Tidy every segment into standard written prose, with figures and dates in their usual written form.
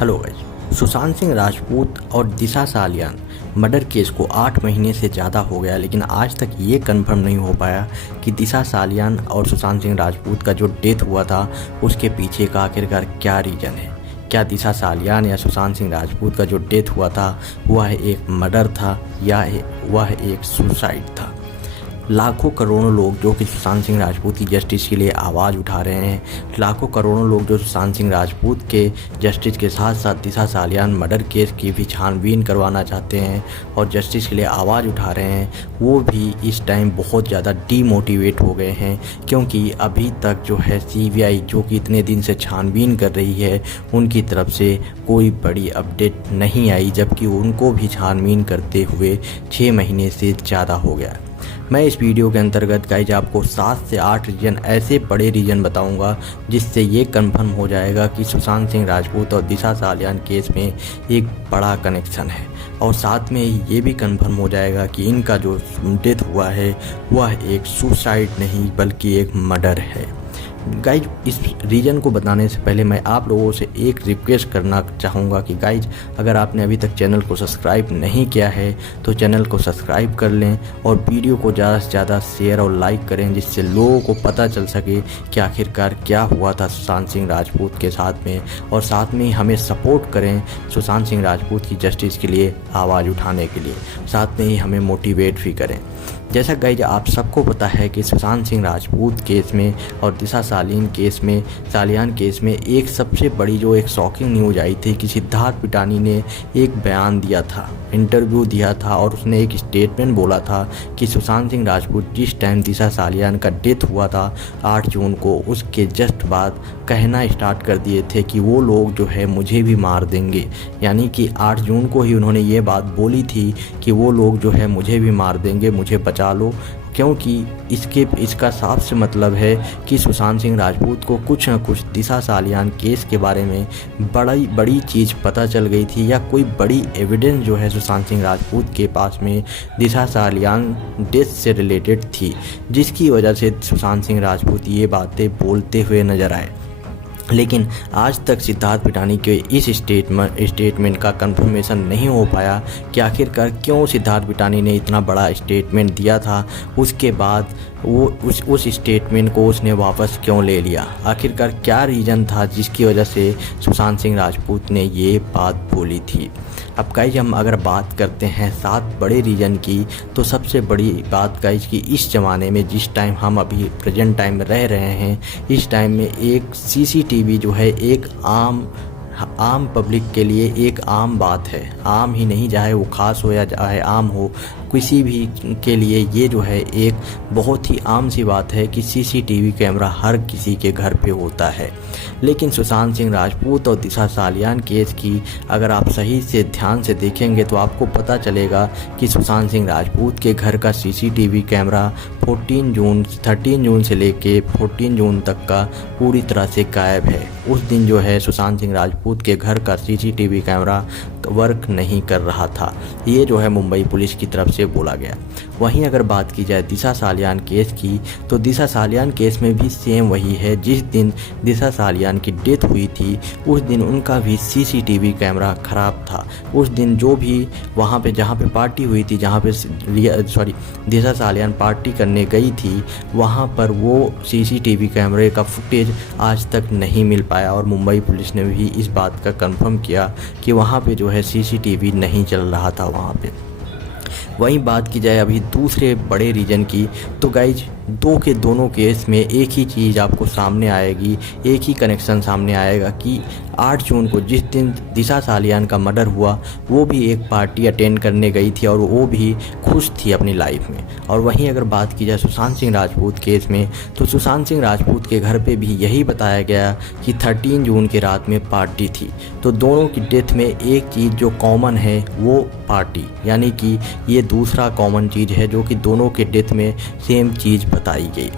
Hello guys. Sushant Singh Rajput और Disha Salian murder case को 8 महीने से ज़्यादा हो गया, लेकिन आज तक ये कंफर्म नहीं हो पाया कि दिशा सालियान और सुशांत सिंह राजपूत का जो डेथ हुआ था उसके पीछे का आखिरकार क्या रीज़न है। क्या दिशा सालियान या सुशांत सिंह राजपूत का जो डेथ हुआ था वह एक मर्डर था या वह एक सुसाइड था। लाखों करोड़ों लोग जो कि सुशांत सिंह राजपूत की जस्टिस के लिए आवाज़ उठा रहे हैं, लाखों करोड़ों लोग जो सुशांत सिंह राजपूत के जस्टिस के साथ साथ दिशा सालियान मर्डर केस की भी छानबीन करवाना चाहते हैं और जस्टिस के लिए आवाज़ उठा रहे हैं, वो भी इस टाइम बहुत ज़्यादा डीमोटिवेट हो गए हैं। क्योंकि अभी तक जो है CBI जो कि इतने दिन से छानबीन कर रही है, उनकी तरफ से कोई बड़ी अपडेट नहीं आई, जबकि उनको भी छानबीन करते हुए 6 महीने से ज़्यादा हो गया। मैं इस वीडियो के अंतर्गत गाइज आपको 7 से 8 रीजन, ऐसे बड़े रीजन बताऊंगा जिससे ये कंफर्म हो जाएगा कि सुशांत सिंह राजपूत और दिशा सालियान केस में एक बड़ा कनेक्शन है, और साथ में ये भी कंफर्म हो जाएगा कि इनका जो डेथ हुआ है वह एक सुसाइड नहीं बल्कि एक मर्डर है। गाइज, इस रीजन को बताने से पहले मैं आप लोगों से एक रिक्वेस्ट करना चाहूँगा कि गाइज, अगर आपने अभी तक चैनल को सब्सक्राइब नहीं किया है तो चैनल को सब्सक्राइब कर लें और वीडियो को ज़्यादा से ज़्यादा शेयर और लाइक करें, जिससे लोगों को पता चल सके कि आखिरकार क्या हुआ था सुशांत सिंह राजपूत के साथ में, और साथ में ही हमें सपोर्ट करें सुशांत सिंह राजपूत की जस्टिस के लिए आवाज़ उठाने के लिए, साथ में ही हमें मोटिवेट भी करें। जैसा गाइज आप सबको पता है कि सुशांत सिंह राजपूत केस में और दिशा सालियान केस में एक सबसे बड़ी जो एक शॉकिंग न्यूज़ आई थी कि सिद्धार्थ पिटानी ने एक बयान दिया था, इंटरव्यू दिया था, और उसने एक स्टेटमेंट बोला था कि सुशांत सिंह राजपूत जिस टाइम दिशा सालियान का डेथ हुआ था 8 जून को, उसके जस्ट बाद कहना स्टार्ट कर दिए थे कि वो लोग जो है मुझे भी मार देंगे। यानी कि 8 जून को ही उन्होंने ये बात बोली थी कि वो लोग जो है मुझे भी मार देंगे, मुझे बचा लो। क्योंकि इसका साफ से मतलब है कि सुशांत सिंह राजपूत को कुछ न कुछ दिशा सालियान केस के बारे में बड़ी चीज़ पता चल गई थी, या कोई बड़ी एविडेंस जो है सुशांत सिंह राजपूत के पास में दिशा सालियान डेथ से रिलेटेड थी, जिसकी वजह से सुशांत सिंह राजपूत ये बातें बोलते हुए नजर आए। लेकिन आज तक सिद्धार्थ पिटानी के इस स्टेटमेंट का कंफर्मेशन नहीं हो पाया कि आखिरकार क्यों सिद्धार्थ पिटानी ने इतना बड़ा स्टेटमेंट दिया था, उसके बाद वो उस स्टेटमेंट को उसने वापस क्यों ले लिया। आखिरकार क्या रीज़न था जिसकी वजह से सुशांत सिंह राजपूत ने ये बात बोली थी। अब गाइज हम अगर बात करते हैं 7 बड़े रीज़न की, तो सबसे बड़ी बात गाइज कि इस ज़माने में जिस टाइम हम अभी प्रेजेंट टाइम में रह रहे हैं, इस टाइम में एक CCTV जो है एक आम पब्लिक के लिए एक आम बात है। आम ही नहीं, चाहे वो ख़ास हो या चाहे आम हो, किसी भी के लिए ये जो है एक बहुत ही आम सी बात है कि CCTV कैमरा हर किसी के घर पे होता है। लेकिन सुशांत सिंह राजपूत और दिशा सालियान केस की अगर आप सही से ध्यान से देखेंगे तो आपको पता चलेगा कि सुशांत सिंह राजपूत के घर का CCTV कैमरा 13 जून से लेके 14 जून तक का पूरी तरह से गायब है। उस दिन जो है सुशांत सिंह राजपूत के घर का CCTV कैमरा वर्क नहीं कर रहा था। ये जो है मुंबई पुलिस की तरफ से बोला गया। वहीं अगर बात की जाए दिशा सालियान केस की, तो दिशा सालियान केस में भी सेम वही है। जिस दिन दिशा सालियान की डेथ हुई थी उस दिन उनका भी CCTV कैमरा ख़राब था। उस दिन जो भी वहाँ पे जहाँ पे पार्टी हुई थी, जहाँ पे दिशा सालियान पार्टी करने गई थी, वहाँ पर वो CCTV कैमरे का फुटेज आज तक नहीं मिल पाया, और मुंबई पुलिस ने भी इस बात का कंफर्म किया कि वहाँ पे जो है CCTV नहीं चल रहा था वहाँ पे। वहीं बात की जाए अभी दूसरे बड़े रीजन की, तो गाइज दोनों केस में एक ही चीज़ आपको सामने आएगी, एक ही कनेक्शन सामने आएगा कि 8 जून को जिस दिन दिशा सालियान का मर्डर हुआ वो भी एक पार्टी अटेंड करने गई थी और वो भी खुश थी अपनी लाइफ में। और वहीं अगर बात की जाए सुशांत सिंह राजपूत केस में, तो सुशांत सिंह राजपूत के घर पे भी यही बताया गया कि 13 जून की रात में पार्टी थी। तो दोनों की डेथ में एक चीज़ जो कॉमन है वो पार्टी, यानी कि ये दूसरा कॉमन चीज़ है जो कि दोनों के डेथ में सेम चीज़ बताई गई।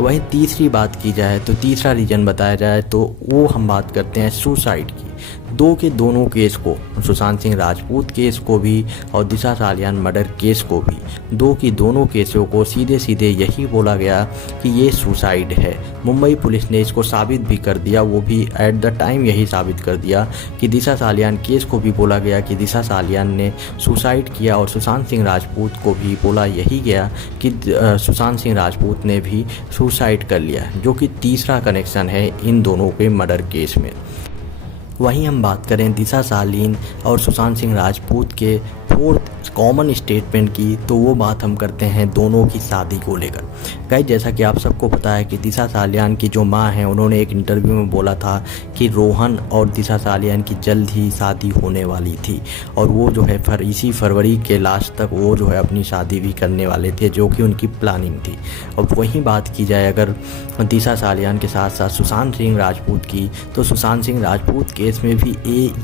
वहीं तीसरी बात की जाए तो तीसरा रीज़न बताया जाए तो वो हम बात करते हैं सुसाइड की। दो के दोनों केस को, सुशांत सिंह राजपूत केस को भी और दिशा सालियान मर्डर केस को भी, दो की दोनों केसों को सीधे सीधे यही बोला गया कि ये सुसाइड है। मुंबई पुलिस ने इसको साबित भी कर दिया, वो भी एट द टाइम यही साबित कर दिया कि दिशा सालियान केस को भी बोला गया कि दिशा सालियान ने सुसाइड किया, और सुशांत सिंह राजपूत को भी बोला यही गया कि सुशांत सिंह राजपूत ने भी सुसाइड कर लिया, जो कि तीसरा कनेक्शन है इन दोनों के मर्डर केस में। वहीं हम बात करें दिशा सालियान और सुशांत सिंह राजपूत के फोर्थ कॉमन स्टेटमेंट की, तो वो बात हम करते हैं दोनों की शादी को लेकर। गाइस, जैसा कि आप सबको पता है कि दिशा सालियान की जो मां हैं, उन्होंने एक इंटरव्यू में बोला था कि रोहन और दिशा सालियान की जल्द ही शादी होने वाली थी, और वो जो है इसी फरवरी के लास्ट तक वो जो है अपनी शादी भी करने वाले थे, जो कि उनकी प्लानिंग थी। अब वहीं बात की जाए अगर दिशा सालियान के साथ साथ सुशांत सिंह राजपूत की, तो सुशांत सिंह राजपूत केस में भी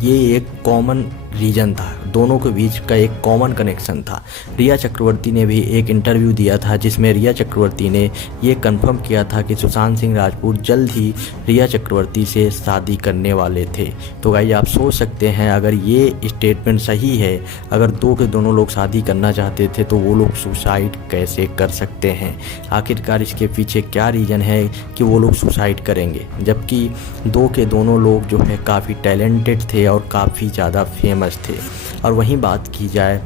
ये एक कॉमन रीजन था, दोनों के बीच का एक कॉमन कनेक्शन था। रिया चक्रवर्ती ने भी एक इंटरव्यू दिया था जिसमें रिया चक्रवर्ती ने ये कंफर्म किया था कि सुशांत सिंह राजपूत जल्द ही रिया चक्रवर्ती से शादी करने वाले थे। तो गाइस, आप सोच सकते हैं अगर ये स्टेटमेंट सही है, अगर दो के दोनों लोग शादी करना चाहते थे तो वो लोग सुसाइड कैसे कर सकते हैं? आखिरकार इसके पीछे क्या रीज़न है कि वो लोग सुसाइड करेंगे, जबकि दो के दोनों लोग जो है काफ़ी टैलेंटेड थे और काफ़ी ज़्यादा फेमस थे। और वहीं बात की जाए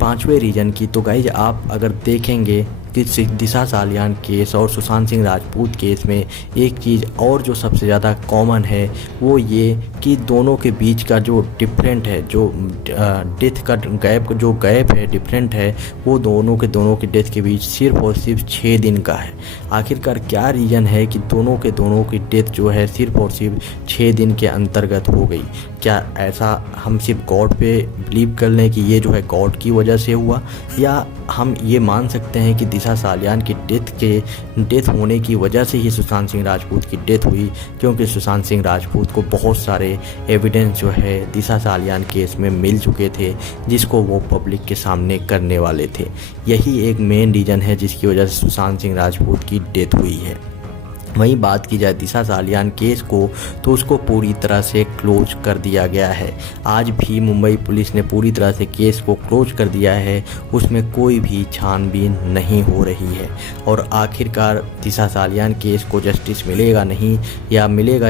पांचवें रीजन की, तो गाइज आप अगर देखेंगे कि दिशा सालियान केस और सुशांत सिंह राजपूत केस में एक चीज़ और जो सबसे ज़्यादा कॉमन है वो ये कि दोनों के बीच का जो डिफरेंट है, जो डेथ का गैप है, डिफरेंट है, वो दोनों के डेथ के बीच सिर्फ और सिर्फ 6 दिन का है। आखिरकार क्या रीज़न है कि दोनों की डेथ जो है सिर्फ और सिर्फ 6 दिन के अंतर्गत हो गई? क्या ऐसा हम सिर्फ गॉड पे बिलीव कर लें कि ये जो है गॉड की वजह से हुआ, या हम ये मान सकते हैं कि दिशा सालियान की डेथ होने की वजह से ही सुशांत सिंह राजपूत की डेथ हुई, क्योंकि सुशांत सिंह राजपूत को बहुत सारे एविडेंस जो है दिशा सालियान केस में मिल चुके थे, जिसको वो पब्लिक के सामने करने वाले थे। यही एक मेन रीज़न है जिसकी वजह से सुशांत सिंह राजपूत की डेथ हुई है। वहीं बात की जाए दिशा सालियान केस को, तो उसको पूरी तरह से क्लोज कर दिया गया है। आज भी मुंबई पुलिस ने पूरी तरह से केस को क्लोज कर दिया है, उसमें कोई भी छानबीन नहीं हो रही है। और आखिरकार दिशा सालियान केस को जस्टिस मिलेगा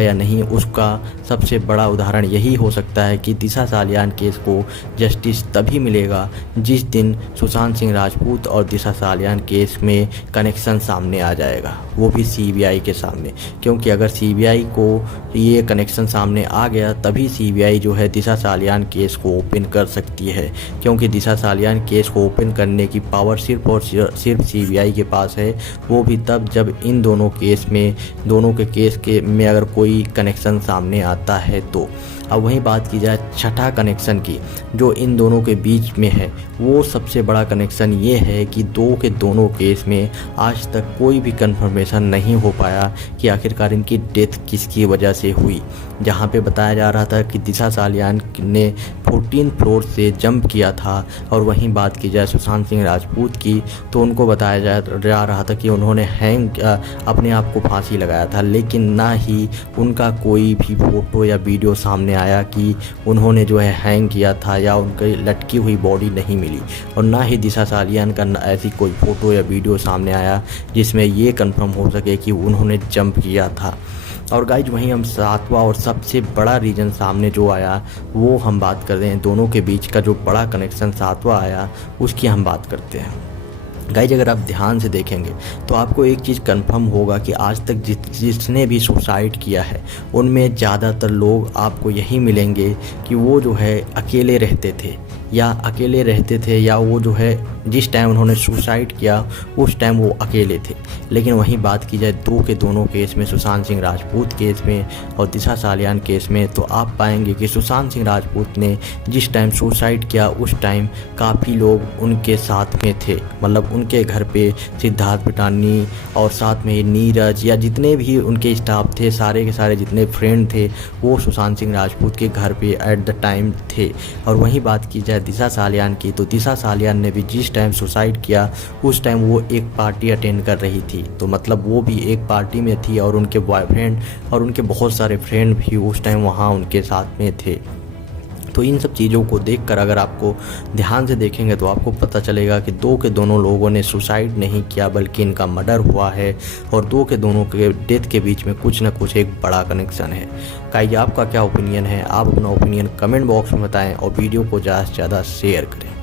या नहीं, उसका सबसे बड़ा उदाहरण यही हो सकता है कि दिशा सालियान केस को जस्टिस तभी मिलेगा जिस दिन सुशांत सिंह राजपूत और दिशा सालियान केस में कनेक्शन सामने आ जाएगा, वो भी सीबीआई के सामने। क्योंकि अगर सीबीआई को ये कनेक्शन सामने आ गया तभी सीबीआई जो है दिशा सालियान केस को ओपन कर सकती है, क्योंकि दिशा सालियान केस को ओपन करने की पावर सिर्फ और सिर्फ सीबीआई के पास है, वो भी तब जब इन दोनों के केस में अगर कोई कनेक्शन सामने आता है तो। अब वहीं बात की जाए छठा कनेक्शन की जो इन दोनों के बीच में है, वो सबसे बड़ा कनेक्शन ये है कि दो के दोनों केस में आज तक कोई भी कंफर्मेशन नहीं हो पाया कि आखिरकार इनकी डेथ किसकी वजह से हुई। जहाँ पे बताया जा रहा था कि दिशा सालियान ने 14 फ्लोर से जंप किया था, और वहीं बात की जाए सुशांत सिंह राजपूत की तो उनको बताया जा रहा था कि उन्होंने अपने आप को फांसी लगाया था, लेकिन ना ही उनका कोई भी फ़ोटो या वीडियो सामने आया कि उन्होंने जो है हैंग किया था, या उनकी लटकी हुई बॉडी नहीं मिली, और ना ही दिशा सालियान का ऐसी कोई फ़ोटो या वीडियो सामने आया जिसमें ये कंफर्म हो सके कि उन्होंने जंप किया था। और गाइज वहीं हम सातवां और सबसे बड़ा रीज़न सामने जो आया वो हम बात कर रहे हैं, दोनों के बीच का जो बड़ा कनेक्शन सातवां आया उसकी हम बात करते हैं। गाइज अगर आप ध्यान से देखेंगे तो आपको एक चीज़ कंफर्म होगा कि आज तक जिसने भी सुसाइड किया है उनमें ज़्यादातर लोग आपको यही मिलेंगे कि वो जो है अकेले रहते थे, या वो जो है जिस टाइम उन्होंने सुसाइड किया उस टाइम वो अकेले थे। लेकिन वहीं बात की जाए दो के दोनों केस में, सुशांत सिंह राजपूत केस में और दिशा सालियान केस में, तो आप पाएंगे कि सुशांत सिंह राजपूत ने जिस टाइम सुसाइड किया उस टाइम काफ़ी लोग उनके साथ में थे, मतलब उनके घर पे सिद्धार्थ पिटानी और साथ में नीरज या जितने भी उनके स्टाफ थे, सारे के सारे जितने फ्रेंड थे वो सुशांत सिंह राजपूत के घर पे एट द टाइम थे। और वहीं बात की जाए है दिशा सालियान की, तो दिशा सालियान ने भी जिस टाइम सुसाइड किया उस टाइम वो एक पार्टी अटेंड कर रही थी। तो मतलब वो भी एक पार्टी में थी और उनके बॉयफ्रेंड और उनके बहुत सारे फ्रेंड भी उस टाइम वहाँ उनके साथ में थे। तो इन सब चीज़ों को देखकर अगर आपको ध्यान से देखेंगे तो आपको पता चलेगा कि दो के दोनों लोगों ने सुसाइड नहीं किया बल्कि इनका मर्डर हुआ है और दो के दोनों के डेथ के बीच में कुछ ना कुछ एक बड़ा कनेक्शन है। गाइस, आपका क्या ओपिनियन है? आप अपना ओपिनियन कमेंट बॉक्स में बताएं और वीडियो को ज़्यादा से ज़्यादा शेयर करें।